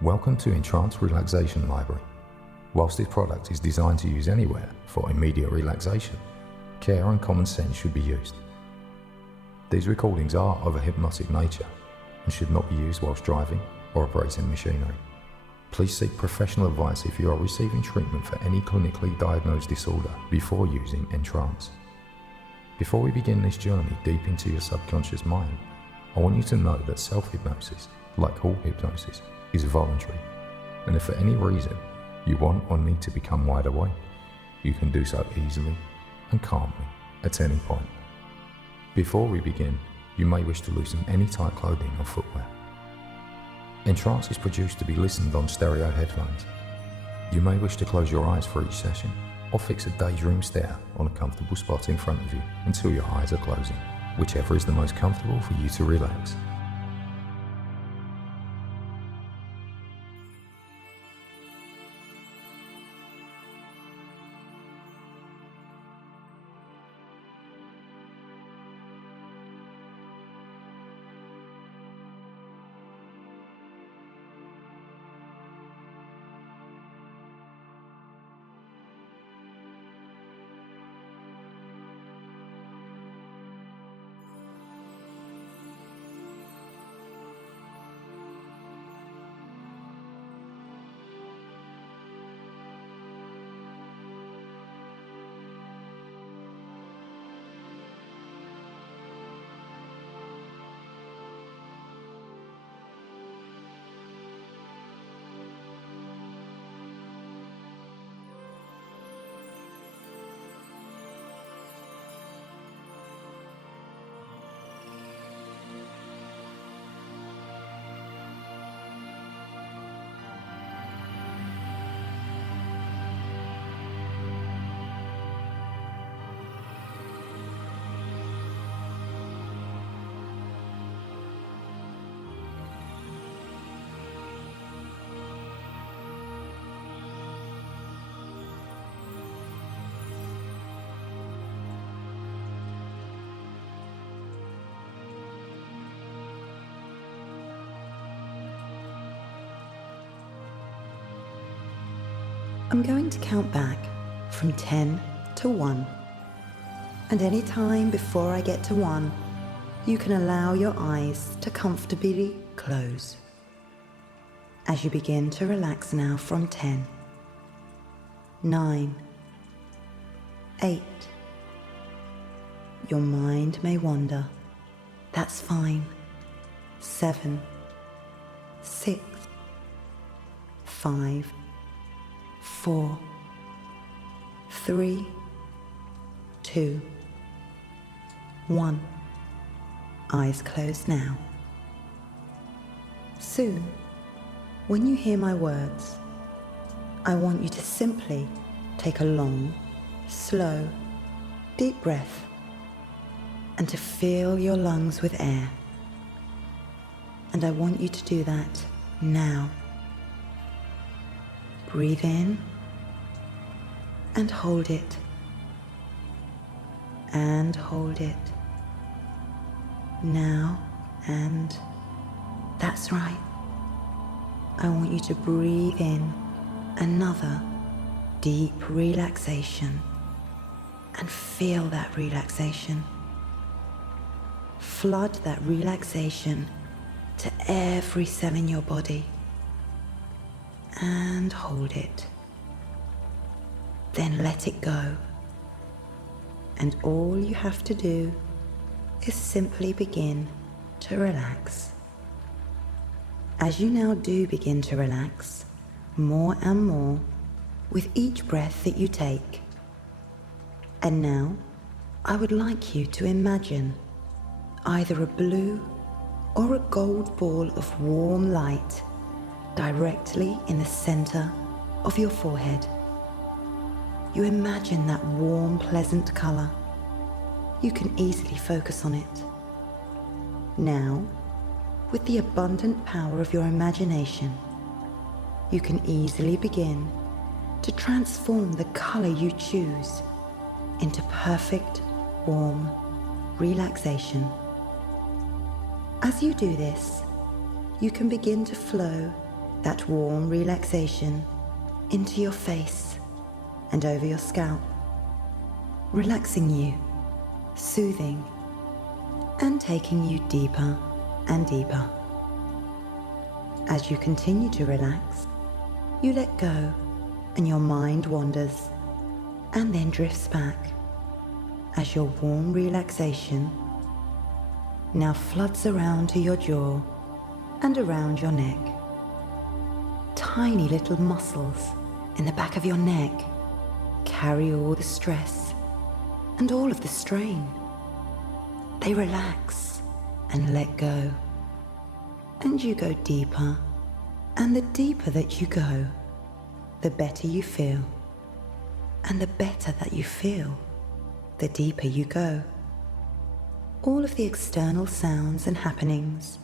Welcome to EnTrance Relaxation Library. Whilst this product is designed to use anywhere for immediate relaxation, care and common sense should be used. These recordings are of a hypnotic nature and should not be used whilst driving or operating machinery. Please seek professional advice if you are receiving treatment for any clinically diagnosed disorder before using EnTrance. Before we begin this journey deep into your subconscious mind, I want you to know that self-hypnosis, like all hypnosis, is voluntary, and if for any reason you want or need to become wide awake, you can do so easily and calmly at any point. Before we begin, you may wish to loosen any tight clothing or footwear. EnTrance is produced to be listened on stereo headphones. You may wish to close your eyes for each session or fix a daydream stare on a comfortable spot in front of you until your eyes are closing, whichever is the most comfortable for you to relax. I'm going to count back from 10 to 1. And any time before I get to 1, you can allow your eyes to comfortably close. As you begin to relax now from 10, 9, 8. Your mind may wander. That's fine. 7, 6, 5, 4, 3, 2, 1. Eyes closed now. Soon, when you hear my words, I want you to simply take a long, slow, deep breath and to fill your lungs with air. And I want you to do that now. Breathe in and hold it, and hold it. Now, and that's right. I want you to breathe in another deep relaxation and feel that relaxation. Flood that relaxation to every cell in your body. And hold it. Then let it go. And all you have to do is simply begin to relax. As you now do begin to relax, more and more with each breath that you take. And now, I would like you to imagine either a blue or a gold ball of warm light directly in the center of your forehead. You imagine that warm, pleasant color. You can easily focus on it. Now, with the abundant power of your imagination, you can easily begin to transform the color you choose into perfect, warm relaxation. As you do this, you can begin to flow that warm relaxation into your face and over your scalp, relaxing you, soothing, and taking you deeper and deeper. As you continue to relax, you let go and your mind wanders and then drifts back as your warm relaxation now floods around to your jaw and around your neck. Tiny little muscles in the back of your neck carry all the stress and all of the strain. They relax and let go, and you go deeper, and the deeper that you go, the better you feel, and the better that you feel, the deeper you go. All of the external sounds and happenings,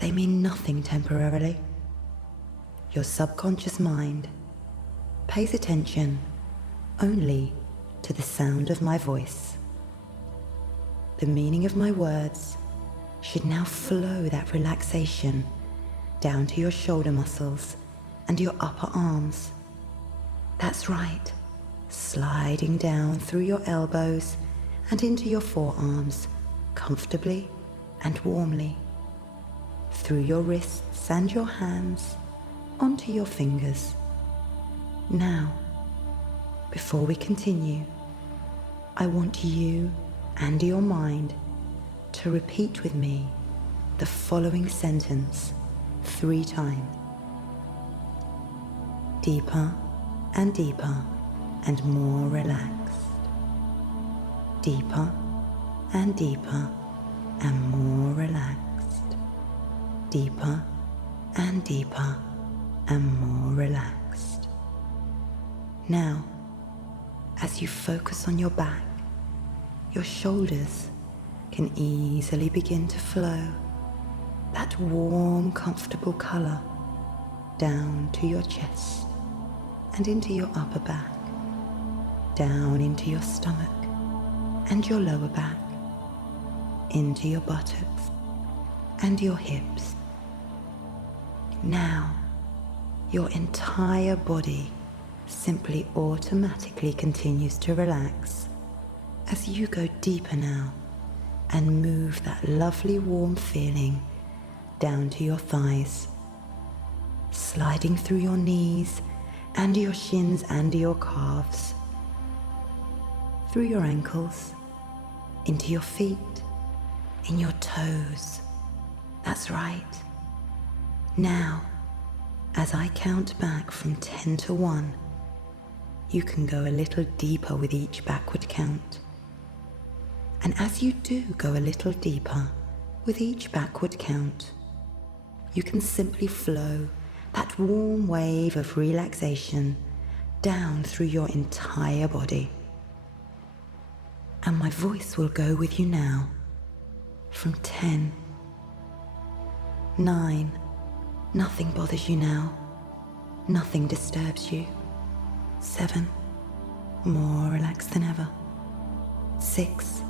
they mean nothing temporarily. Your subconscious mind pays attention only to the sound of my voice. The meaning of my words should now flow that relaxation down to your shoulder muscles and your upper arms. That's right, sliding down through your elbows and into your forearms comfortably and warmly, through your wrists and your hands onto your fingers. Now, before we continue, I want you and your mind to repeat with me the following sentence 3 times. Deeper and deeper and more relaxed. Deeper and deeper and more relaxed. Deeper and deeper and more relaxed. Now, as you focus on your back, your shoulders can easily begin to flow that warm, comfortable color down to your chest and into your upper back, down into your stomach and your lower back, into your buttocks and your hips. Now, your entire body simply automatically continues to relax as you go deeper now and move that lovely warm feeling down to your thighs, sliding through your knees and your shins and your calves, through your ankles, into your feet, in your toes. That's right. Now, as I count back from 10 to 1, you can go a little deeper with each backward count. And as you do go a little deeper with each backward count, you can simply flow that warm wave of relaxation down through your entire body. And my voice will go with you now from 10, 9, nothing bothers you now, nothing disturbs you. 7, more relaxed than ever. 6,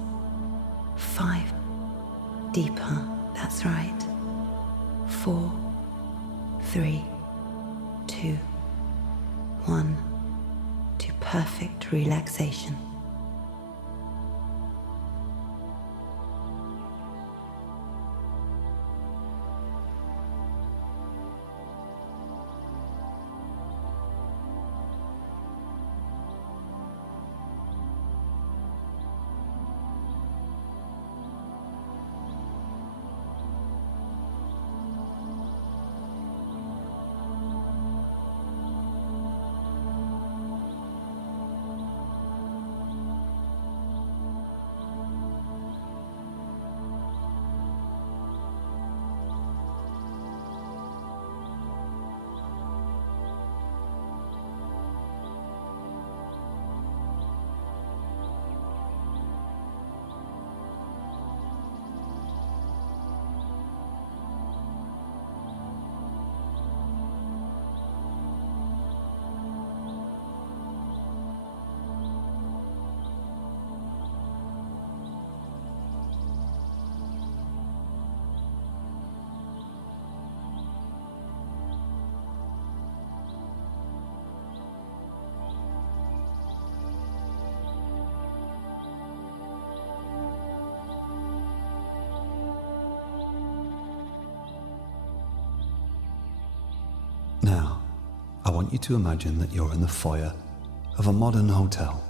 5, deeper, that's right. 4, 3, 2, 1, to perfect relaxation. Now, I want you to imagine that you're in the foyer of a modern hotel.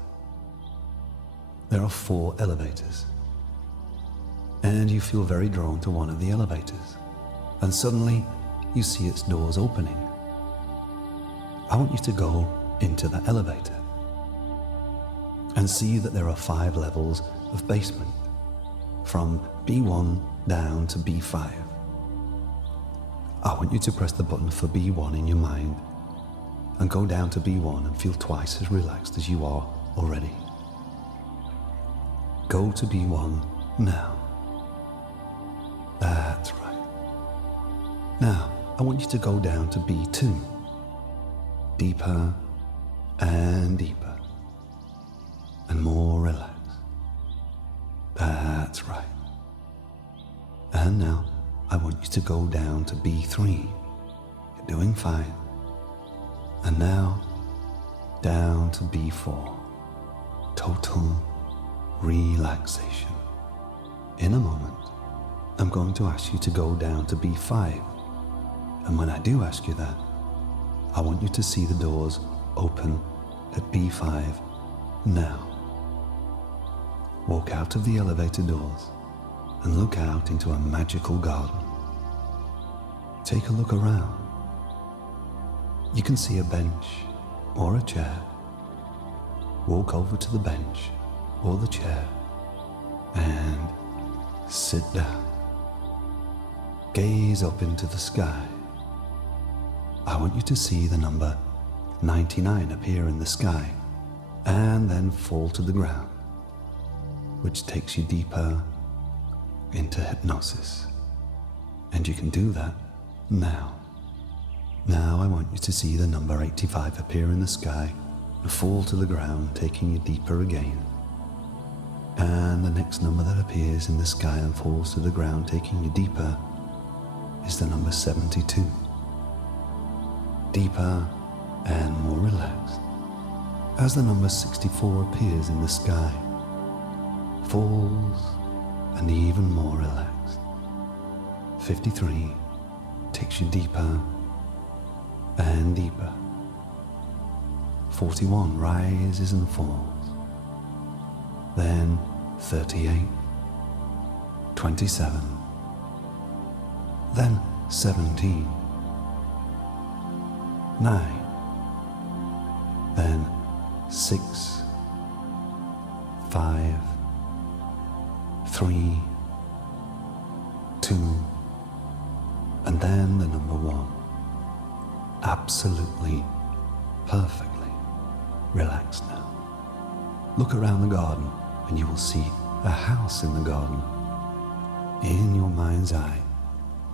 There are 4 elevators, and you feel very drawn to one of the elevators, and suddenly you see its doors opening. I want you to go into the elevator and see that there are 5 levels of basement, from B1 down to B5. I want you to press the button for B1 in your mind and go down to B1 and feel twice as relaxed as you are already. Go to B1 now. That's right. Now, I want you to go down to B2. Deeper and deeper and more relaxed. That's right. And now I want you to go down to B3. You're doing fine. And now down to B4. Total relaxation. In a moment, I'm going to ask you to go down to B5. And when I do ask you that, I want you to see the doors open at B5 now. Walk out of the elevator doors and look out into a magical garden. Take a look around. You can see a bench or a chair. Walk over to the bench or the chair and sit down. Gaze up into the sky. I want you to see the number 99 appear in the sky and then fall to the ground, which takes you deeper into hypnosis. And you can do that now. Now I want you to see the number 85 appear in the sky and fall to the ground, taking you deeper again. And the next number that appears in the sky and falls to the ground, taking you deeper, is the number 72. Deeper and more relaxed. As the number 64 appears in the sky, falls and even more relaxed. 53 takes you deeper and deeper. 41 rises and falls. Then 38, 27, then 17, 9, then 6, 5, 3, 2, and then the number 1. Absolutely, perfectly relaxed now. Look around the garden and you will see a house in the garden. In your mind's eye,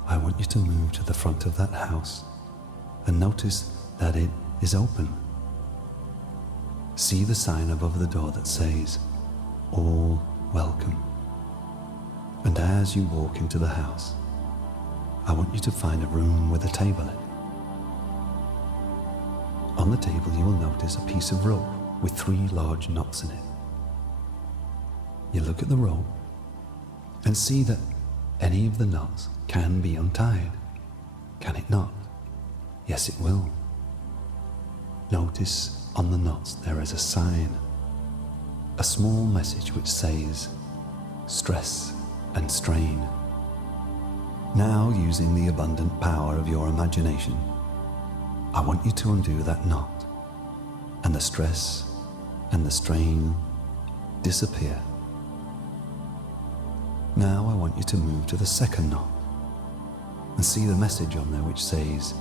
I want you to move to the front of that house and notice that it is open. See the sign above the door that says, "All welcome." And as you walk into the house, I want you to find a room with a table in it. On the table you will notice a piece of rope with 3 large knots in it. You look at the rope and see that any of the knots can be untied. Can it not? Yes, it will. Notice on the knots there is a sign, a small message which says, "Stress and strain." Now, using the abundant power of your imagination, I want you to undo that knot, and the stress and the strain disappear. Now I want you to move to the second knot and see the message on there which says,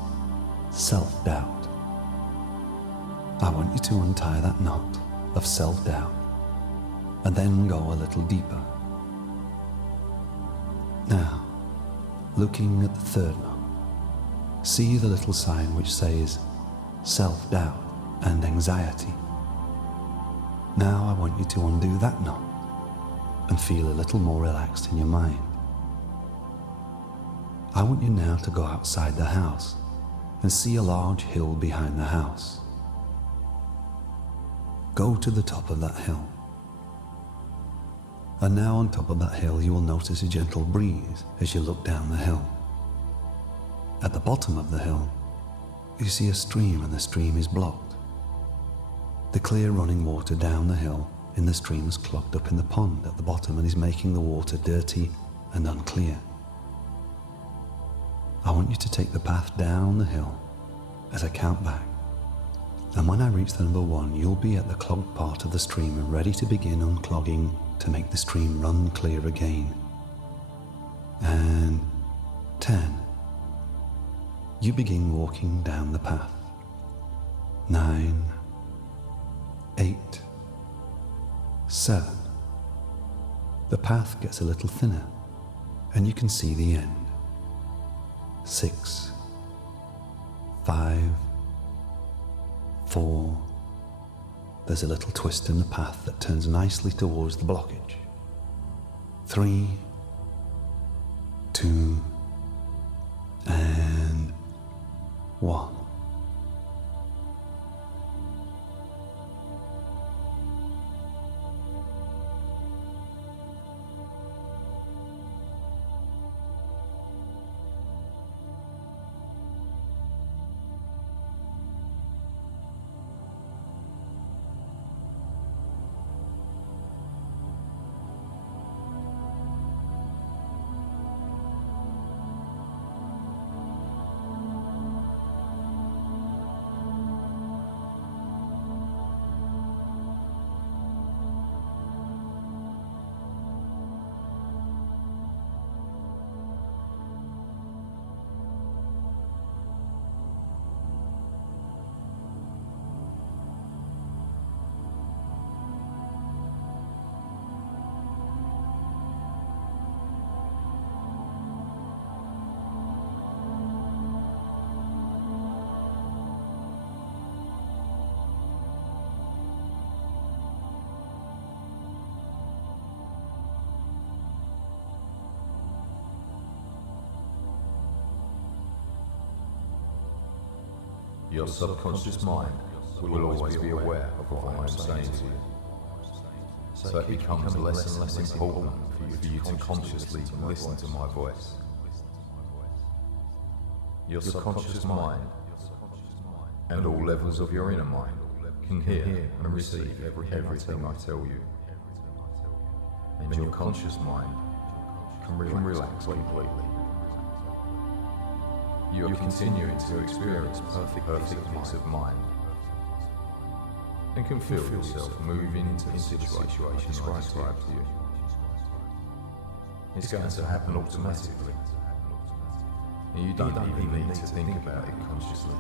"Self-doubt." I want you to untie that knot of self-doubt and then go a little deeper. Now, looking at the third knot, see the little sign which says, "Self-doubt and anxiety." Now I want you to undo that knot and feel a little more relaxed in your mind. I want you now to go outside the house and see a large hill behind the house. Go to the top of that hill. And now on top of that hill you will notice a gentle breeze as you look down the hill. At the bottom of the hill, you see a stream, and the stream is blocked. The clear running water down the hill in the stream has clogged up in the pond at the bottom and is making the water dirty and unclear. I want you to take the path down the hill as I count back, and when I reach the number 1, you'll be at the clogged part of the stream and ready to begin unclogging to make the stream run clear again. And 10. You begin walking down the path. 9, 8, 7. The path gets a little thinner, and you can see the end. 6, 5, 4. There's a little twist in the path that turns nicely towards the blockage. 3, 2, and 1. Your subconscious mind will always be aware of what I am saying to you. So it becomes less and less important for you to consciously listen to my voice. Your subconscious mind and all levels of your inner mind can hear and receive everything I tell you. And your conscious mind can relax completely. You are continuing to experience perfect peace of mind and can feel yourself moving into the situation I described to you. It's going to happen automatically, and you don't even need to think about it consciously.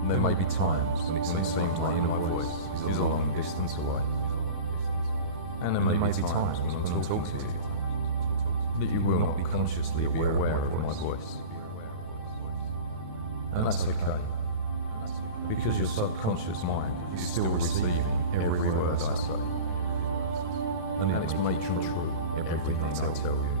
And there may be times when it seems my inner voice is a long distance away, and there may be times when I'm talking to you that you will not be consciously aware of my voice. And that's okay, because your subconscious mind is still receiving every word I say, and it is making true everything I tell you.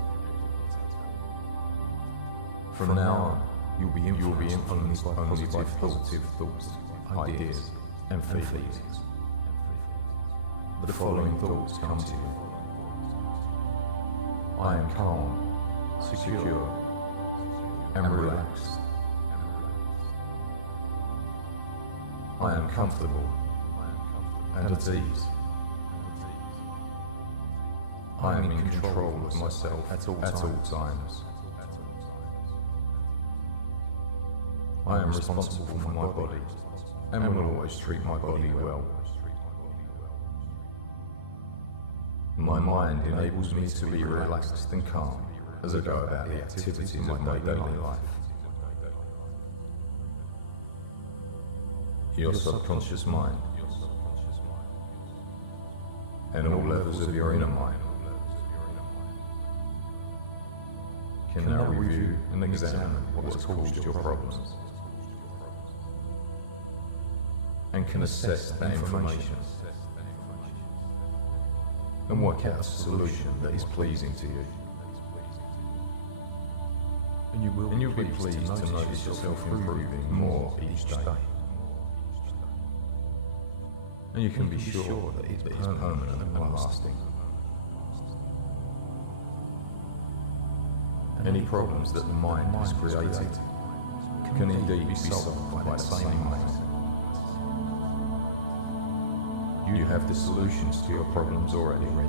From now on, you'll be influenced only by positive thoughts, ideas, and feelings. The following thoughts come to you. I am calm, secure, and relaxed. I am comfortable and at ease. I am in control of myself at all times. I am responsible for my body and will always treat my body well. My mind enables me to be relaxed and calm as I go about the activities of my daily life. Your subconscious mind and all levels of your inner mind can now review and examine what has caused your problems and can assess that information and work out a solution that is pleasing to you. And you'll be pleased to notice yourself improving more each day. And you can be sure that it is permanent and lasting. Any problems that the mind has created can indeed be solved by that same mind. You have the solutions to your problems already ready.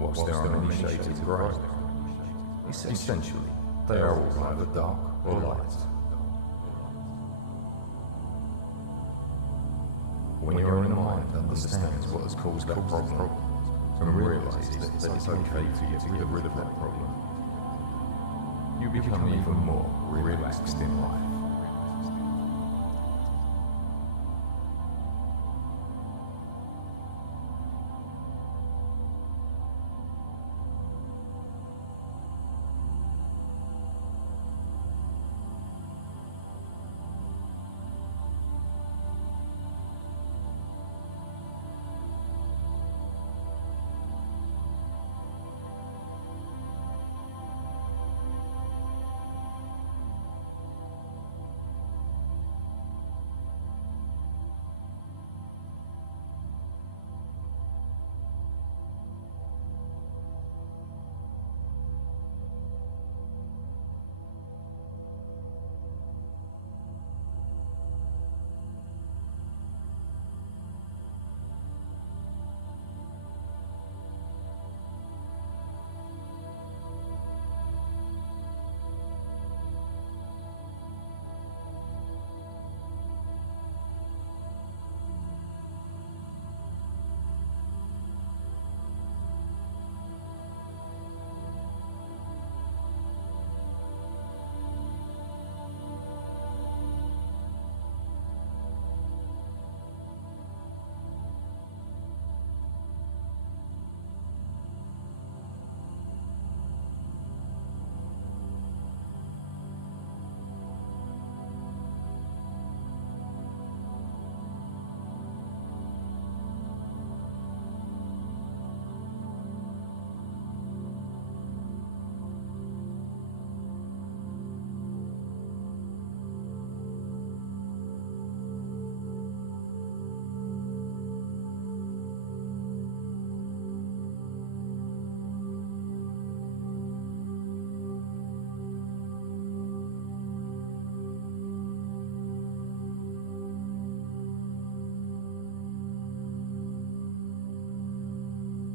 Whilst there are many shades of grey, essentially they are all either dark or light. When your inner mind understands what has caused that problem and realises that it's okay for you to get rid of that problem, you become even more relaxed in life.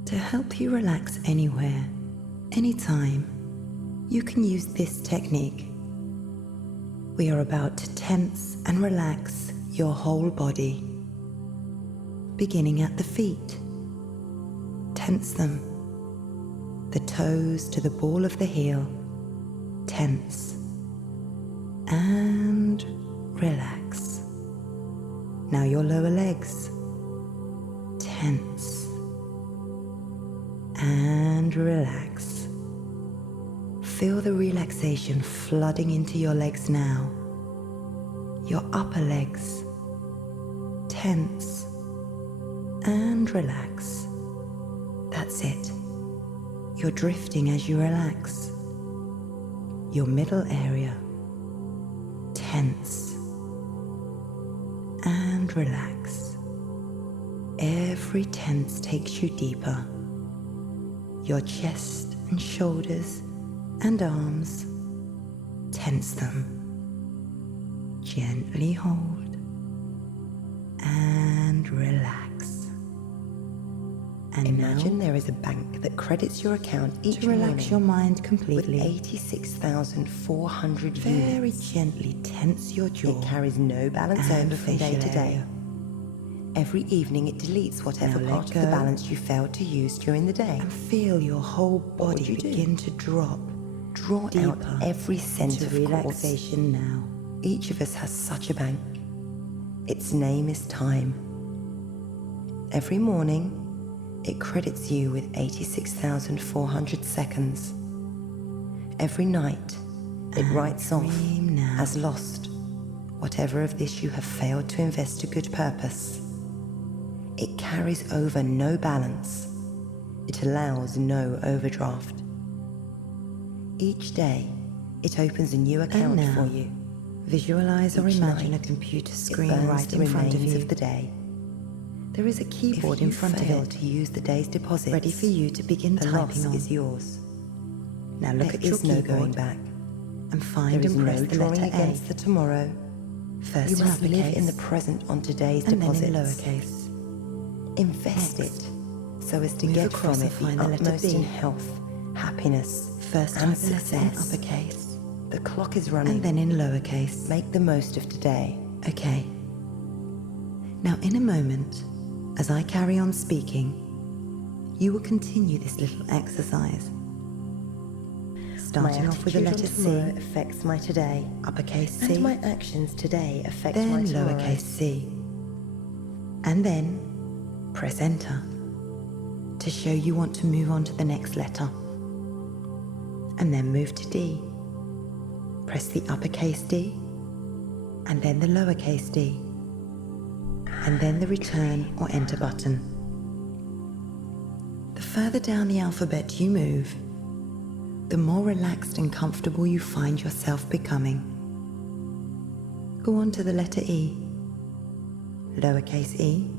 To help you relax anywhere, anytime, you can use this technique. We are about to tense and relax your whole body, beginning at the feet. Tense them. The toes to the ball of the heel. Tense. And relax. Now your lower legs. Tense. And relax. Feel the relaxation flooding into your legs now. Your upper legs. Tense. And relax. That's it. You're drifting as you relax. Your middle area. Tense. And relax. Every tense takes you deeper. Your chest and shoulders and arms, tense them. Gently hold and relax. And imagine there is a bank that credits your account each to relax your mind completely. With 86,400 very gently tense your jaw. It carries no balance over from day to day. Every evening it deletes whatever part of the balance you failed to use during the day. And feel your whole body begin to drop. Draw out every cent of relaxation now. Each of us has such a bank. Its name is time. Every morning, it credits you with 86,400 seconds. Every night, it writes off as lost whatever of this you have failed to invest to good purpose. It carries over no balance. It allows no overdraft. Each day, it opens a new account for you. Visualize or imagine a computer screen right in front of you. The day. There is a keyboard in front of it to use the day's deposit, ready for you to begin typing on. The loss is yours. Now look at your keyboard going back. and find There is and press no the drawing letter against A. the tomorrow. First You in must live in the uppercase, present on today's and then in deposits. lowercase. Invest Next, it so as to move get across from and it find the the letter utmost B. in health, happiness, First and type the letter in success. uppercase, The clock is running. and then in lowercase. Make the most of today. Okay. Now in a moment, as I carry on speaking, you will continue this little exercise. Starting My off with the letter attitude C, on tomorrow affects my today, uppercase C, and my actions today affect my then tomorrow. lowercase c, and then press enter to show you want to move on to the next letter. And then move to D. Press the uppercase D, and then the lowercase d, and then the return or enter button. The further down the alphabet you move, the more relaxed and comfortable you find yourself becoming. Go on to the letter E, lowercase e,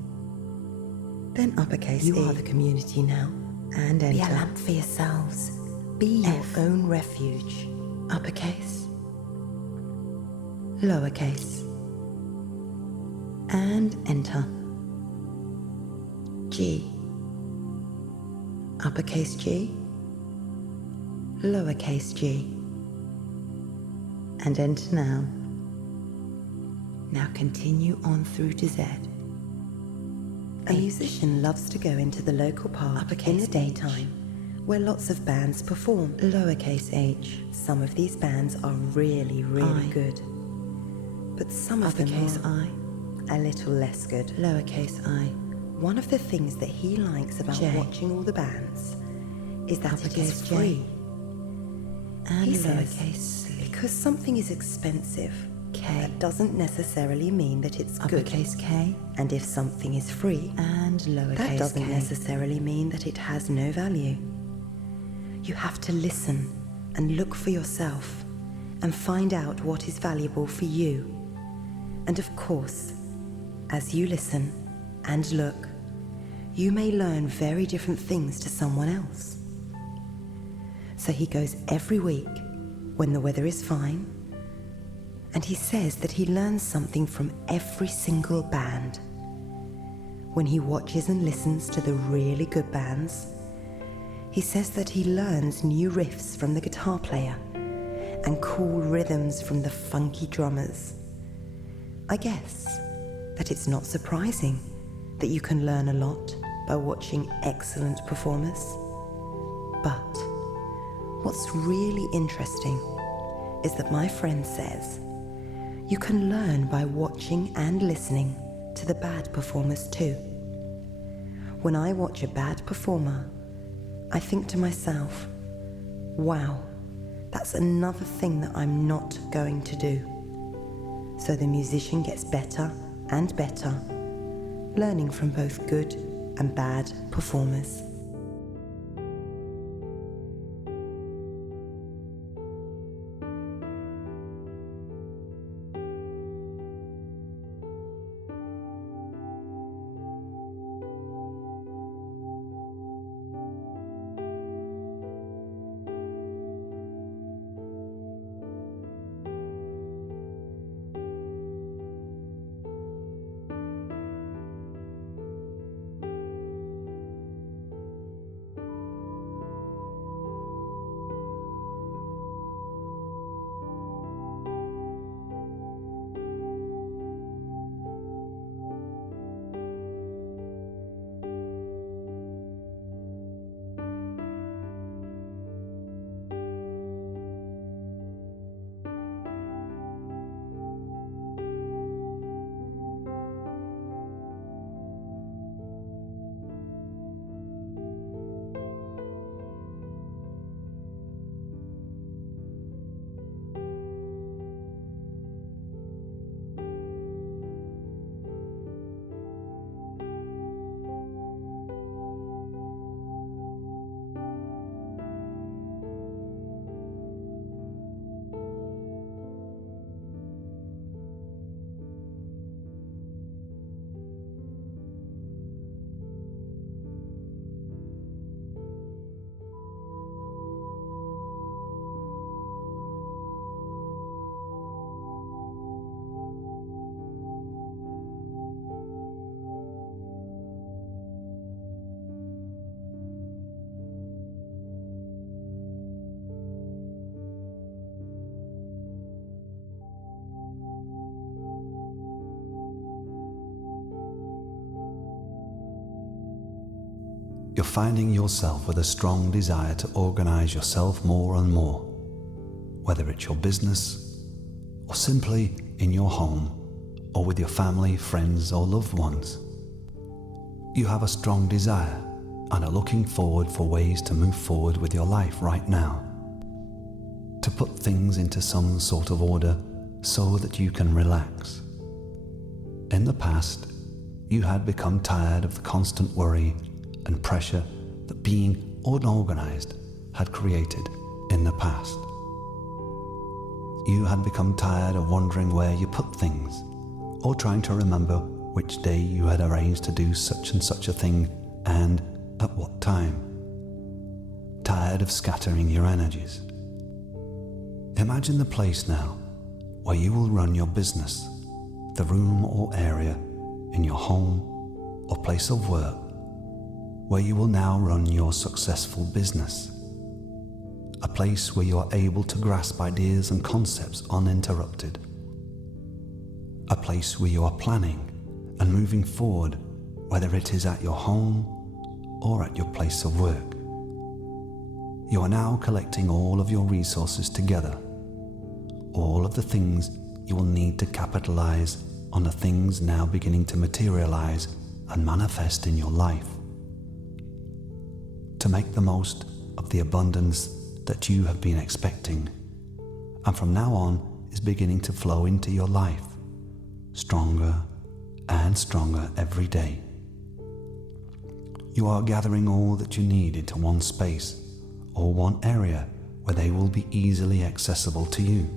then uppercase E. You are the community now. And Be a enter. lamp for yourselves. Be your F. own refuge. Uppercase, lowercase, and enter. G, uppercase G, lowercase g, and enter now. Now continue on through to Z. A musician loves to go into the local park in Uppercase the daytime, where lots of bands perform. Lowercase h, Some of these bands are really, really I. good, but some of them uppercase are I, a little less good. lowercase I, One of the things that he likes about J. watching all the bands is that it Uppercase is J. free. and He says, lowercase c, because something is expensive, K, that doesn't necessarily mean that it's good. uppercase K, And if something is free, and lowercase that doesn't k. necessarily mean that it has no value. You have to listen and look for yourself and find out what is valuable for you. And of course, as you listen and look, you may learn very different things to someone else. So he goes every week when the weather is fine, and he says that he learns something from every single band. When he watches and listens to the really good bands, he says that he learns new riffs from the guitar player and cool rhythms from the funky drummers. I guess that it's not surprising that you can learn a lot by watching excellent performers. But what's really interesting is that my friend says you can learn by watching and listening to the bad performers too. When I watch a bad performer, I think to myself, wow, that's another thing that I'm not going to do. So the musician gets better and better, learning from both good and bad performers. You're finding yourself with a strong desire to organize yourself more and more, whether it's your business or simply in your home or with your family, friends or loved ones. You have a strong desire and are looking forward for ways to move forward with your life right now, to put things into some sort of order so that you can relax. In the past, you had become tired of the constant worry and pressure that being unorganized had created in the past. You had become tired of wondering where you put things, or trying to remember which day you had arranged to do such and such a thing and at what time. Tired of scattering your energies. Imagine the place now where you will run your business, the room or area in your home or place of work where you will now run your successful business. A place where you are able to grasp ideas and concepts uninterrupted. A place where you are planning and moving forward, whether it is at your home or at your place of work. You are now collecting all of your resources together, all of the things you will need to capitalize on the things now beginning to materialize and manifest in your life. To make the most of the abundance that you have been expecting, and from now on is beginning to flow into your life, stronger and stronger every day. You are gathering all that you need into one space or one area where they will be easily accessible to you.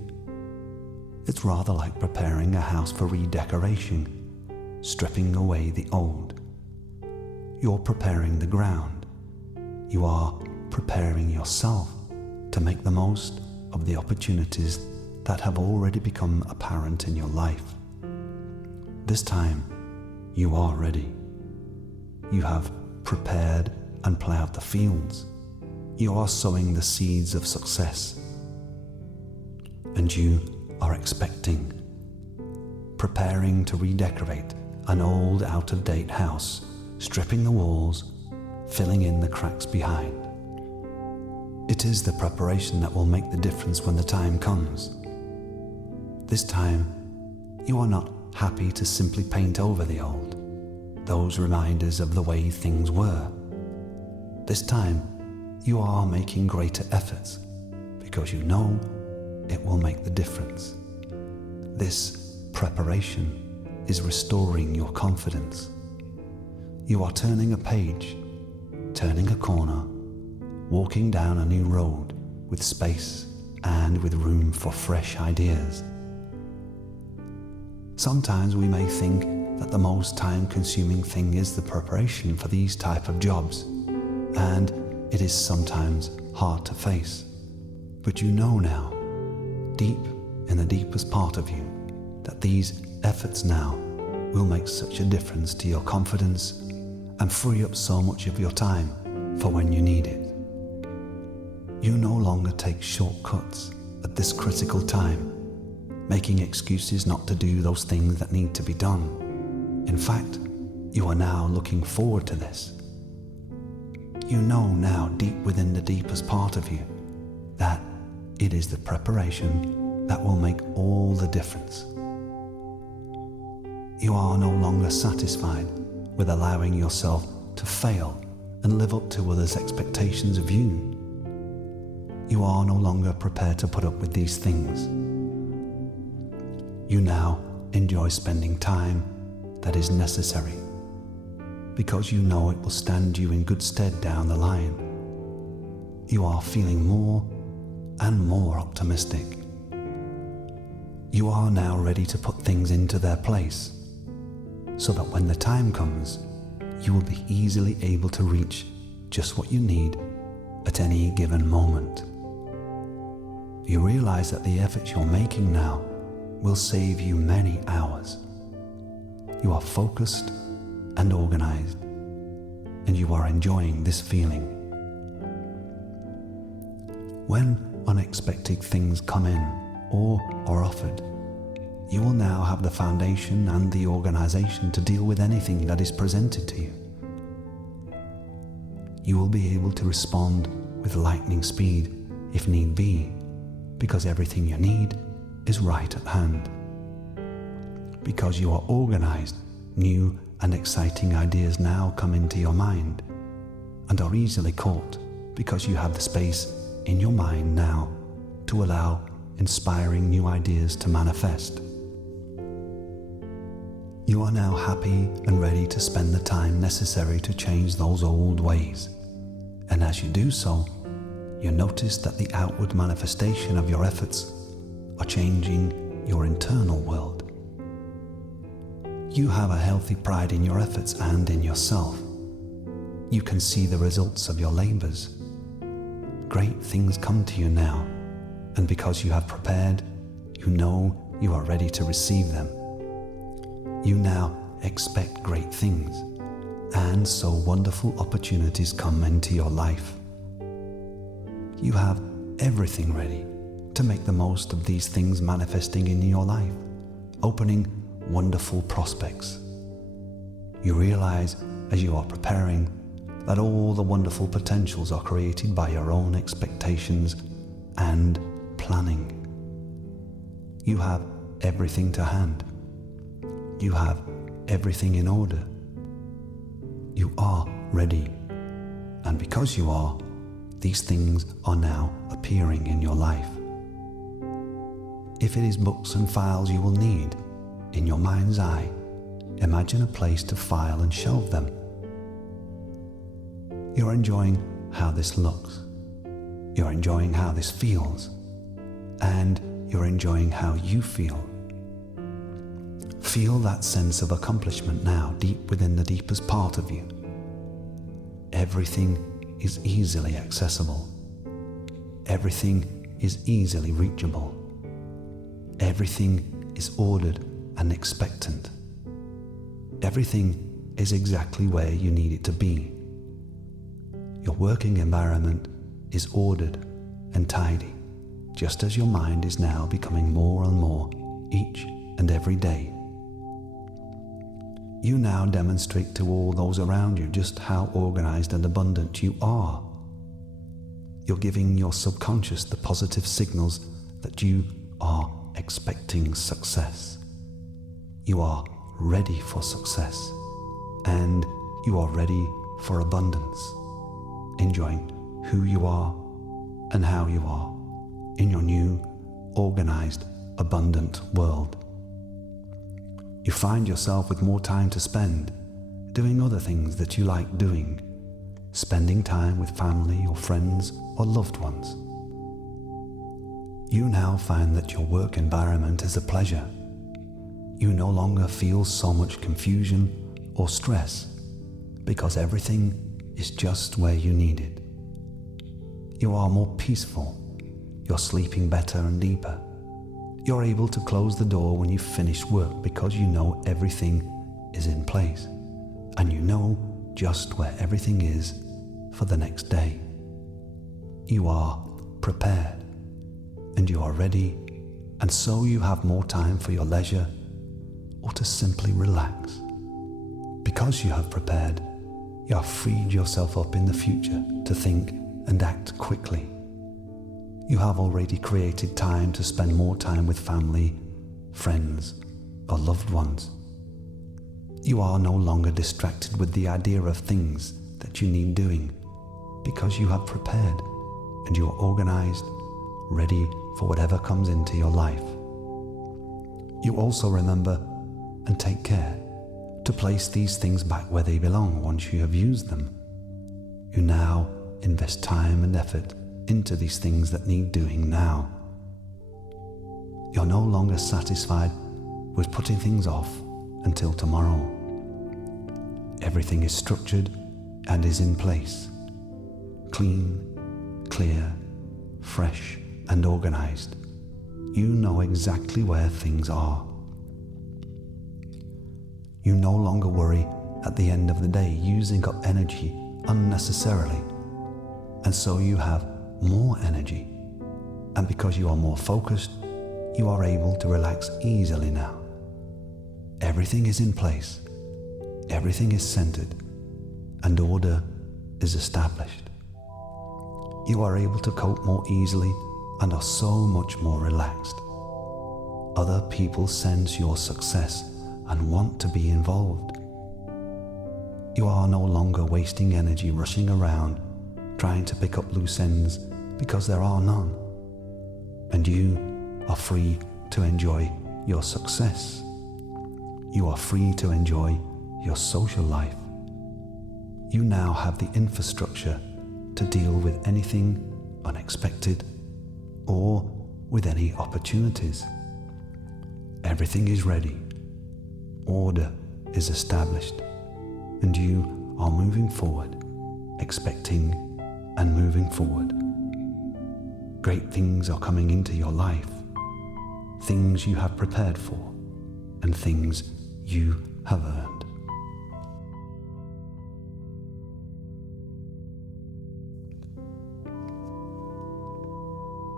It's rather like preparing a house for redecoration, stripping away the old. You're preparing the ground. You are preparing yourself to make the most of the opportunities that have already become apparent in your life. This time, you are ready. You have prepared and plowed the fields. You are sowing the seeds of success. And you are expecting, preparing to redecorate an old out-of-date house, stripping the walls, filling in the cracks behind. It is the preparation that will make the difference when the time comes. This time, you are not happy to simply paint over the old, those reminders of the way things were. This time, you are making greater efforts because you know it will make the difference. This preparation is restoring your confidence. You are turning a page, turning a corner, walking down a new road with space and with room for fresh ideas. Sometimes we may think that the most time-consuming thing is the preparation for these type of jobs, and it is sometimes hard to face. But you know now, deep in the deepest part of you, that these efforts now will make such a difference to your confidence and free up so much of your time for when you need it. You no longer take shortcuts at this critical time, making excuses not to do those things that need to be done. In fact, you are now looking forward to this. You know now deep within the deepest part of you that it is the preparation that will make all the difference. You are no longer satisfied with allowing yourself to fail and live up to others' expectations of you. You are no longer prepared to put up with these things. You now enjoy spending time that is necessary because you know it will stand you in good stead down the line. You are feeling more and more optimistic. You are now ready to put things into their place so that when the time comes, you will be easily able to reach just what you need at any given moment. You realize that the effort you're making now will save you many hours. You are focused and organized, and you are enjoying this feeling. When unexpected things come in or are offered, you will now have the foundation and the organization to deal with anything that is presented to you. you will be able to respond with lightning speed if need be, because everything you need is right at hand. Because you are organized, new and exciting ideas now come into your mind and are easily caught because you have the space in your mind now to allow inspiring new ideas to manifest. You are now happy and ready to spend the time necessary to change those old ways. And as you do so, you notice that the outward manifestation of your efforts are changing your internal world. You have a healthy pride in your efforts and in yourself. You can see the results of your labors. Great things come to you now, and because you have prepared, you know you are ready to receive them. You now expect great things, and so wonderful opportunities come into your life. You have everything ready to make the most of these things manifesting in your life, opening wonderful prospects. You realize as you are preparing that all the wonderful potentials are created by your own expectations and planning. You have everything to hand. You have everything in order. You are ready. And because you are, these things are now appearing in your life. If it is books and files you will need, in your mind's eye, imagine a place to file and shelve them. You're enjoying how this looks. You're enjoying how this feels. And you're enjoying how you feel. Feel that sense of accomplishment now deep within the deepest part of you. Everything is easily accessible. Everything is easily reachable. Everything is ordered and expectant. Everything is exactly where you need it to be. Your working environment is ordered and tidy, just as your mind is now becoming more and more each and every day. You now demonstrate to all those around you just how organized and abundant you are. You're giving your subconscious the positive signals that you are expecting success. You are ready for success, and you are ready for abundance, enjoying who you are and how you are in your new, organized, abundant world. You find yourself with more time to spend doing other things that you like doing, spending time with family or friends or loved ones. You now find that your work environment is a pleasure. You no longer feel so much confusion or stress because everything is just where you need it. You are more peaceful. You're sleeping better and deeper. You're able to close the door when you finish work because you know everything is in place and you know just where everything is for the next day. You are prepared and you are ready, and so you have more time for your leisure or to simply relax. Because you have prepared, you have freed yourself up in the future to think and act quickly. You have already created time to spend more time with family, friends, or loved ones. You are no longer distracted with the idea of things that you need doing because you have prepared and you are organized, ready for whatever comes into your life. You also remember and take care to place these things back where they belong once you have used them. You now invest time and effort into these things that need doing now. You're no longer satisfied with putting things off until tomorrow. Everything is structured and is in place. Clean, clear, fresh, and organized. You know exactly where things are. You no longer worry at the end of the day using up energy unnecessarily, and so you have more energy. And because you are more focused, you are able to relax easily now. Everything is in place. Everything is centered, and order is established. You are able to cope more easily and are so much more relaxed. Other people sense your success and want to be involved. You are no longer wasting energy rushing around trying to pick up loose ends because there are none. And you are free to enjoy your success. You are free to enjoy your social life. You now have the infrastructure to deal with anything unexpected or with any opportunities. Everything is ready. Order is established, and you are moving forward, expecting and moving forward. Great things are coming into your life, things you have prepared for, and things you have earned.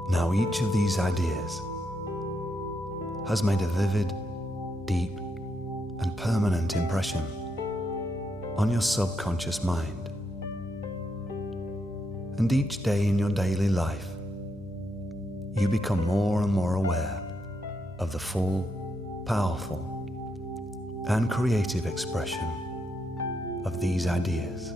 Now each of these ideas has made a vivid, deep, and permanent impression on your subconscious mind. And each day in your daily life, you become more and more aware of the full, powerful, and creative expression of these ideas.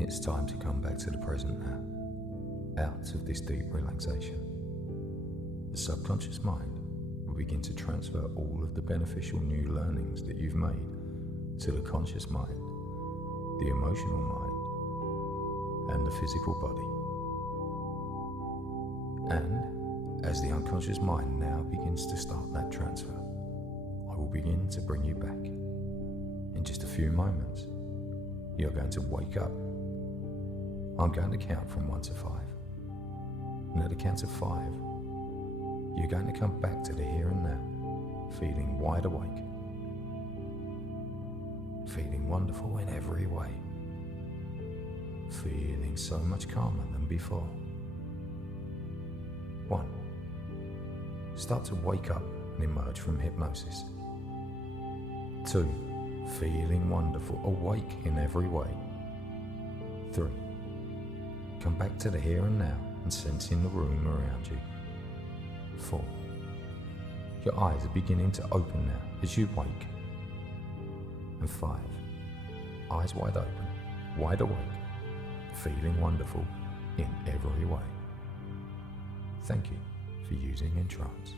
It's time to come back to the present now, out of this deep relaxation. The subconscious mind begin to transfer all of the beneficial new learnings that you've made to the conscious mind, the emotional mind, and the physical body. And as the unconscious mind now begins to start that transfer, I will begin to bring you back. In just a few moments, you're going to wake up. I'm going to count from 1 to 5. And at the count of 5, you're going to come back to the here and now, feeling wide awake, feeling wonderful in every way, feeling so much calmer than before. 1. Start to wake up and emerge from hypnosis. 2. Feeling wonderful, awake in every way. 3. Come back to the here and now and sensing the room around you. 4. Your eyes are beginning to open now as you wake. And 5. Eyes wide open, wide awake, feeling wonderful in every way. Thank you for using EnTrance.